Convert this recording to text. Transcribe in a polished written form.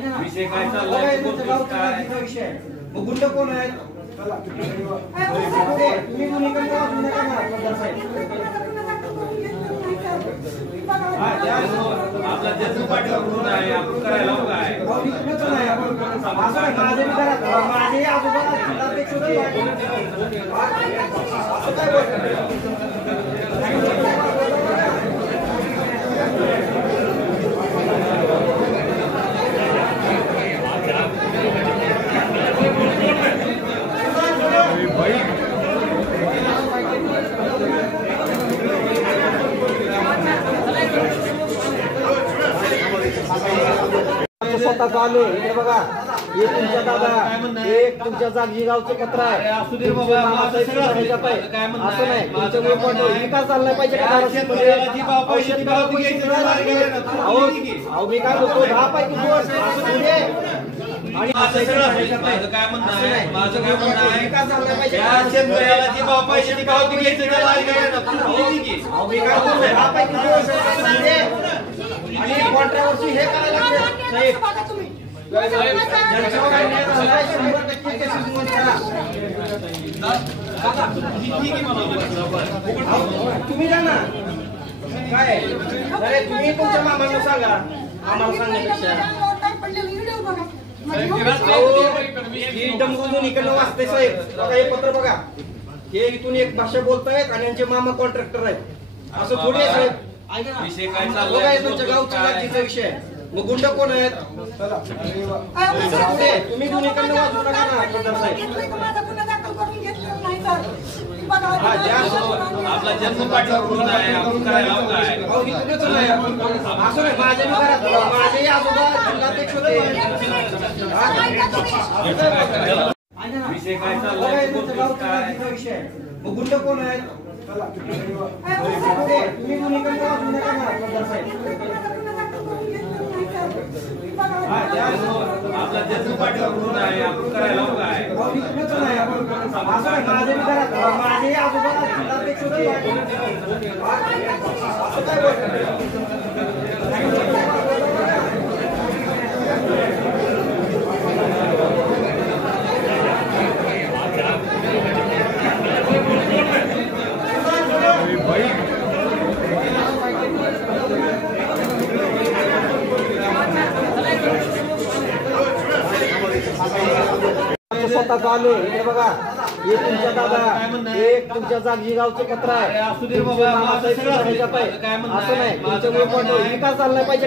विषय काय चाललाय विषय मग गुंड कोण आहेत? तुम्ही मुलीकडे वाचू नका ना आपला जन्म पाठीवर म्हणून आहे आपण करायला काय माझे आजोबा स्वतः चालू इकडे बघा हे तुमच्या दादा एक तुमच्या जागी गावचं पत्र आहे असं नाही तुमच्या विकास चालला पाहिजे मी काय बोलतो 10 पैकी 2 आणि काय म्हणणं आहे माझं काय म्हणणं आहे विकास चालला पाहिजे शेतकऱ्याला जी भाव पाहिजे ती भाव घ्यायचं मी काय बोलतो 10 पैकी 2 आणि कॉन्ट्रॅक्टवरची हे करायला लागते साहेब तुम्ही जा ना काय अरे तुम्ही तुमच्या मामांना सांगा आम्हाला सांगण्यापेक्षा इकडनं वाचते साहेब हे पत्र बघा हे इथून एक भाषा बोलतायत आणि यांचे मामा कॉन्ट्रॅक्टर आहेत असं थोडी आहे साहेब विषय काय चाललाय तुमच्या गावच्या जातीचा विषय मग गुंड कोण आहेत? तुम्ही गुन्हेकडनं वाचू नका ना आपला जन्म पाठीवर म्हणून आहे आपण करायला काय असं नाही माझे आजोबा जिल्हाध्यक्ष होते विषय काय चाललाय विषय मग गुंड कोण आहेत? तुम्ही गुन्हेकडनं वाचू नका ना आपला जन्म पाठीवर म्हणून आहे आपण करायला काय माझे आजोबा जिल्हाध्यक्ष होते स्वतः चालू इकडे बघा हे तुमच्या दादा एक तुमच्या जागी गावचं पत्र आहे असं नाही विकास चालला पाहिजे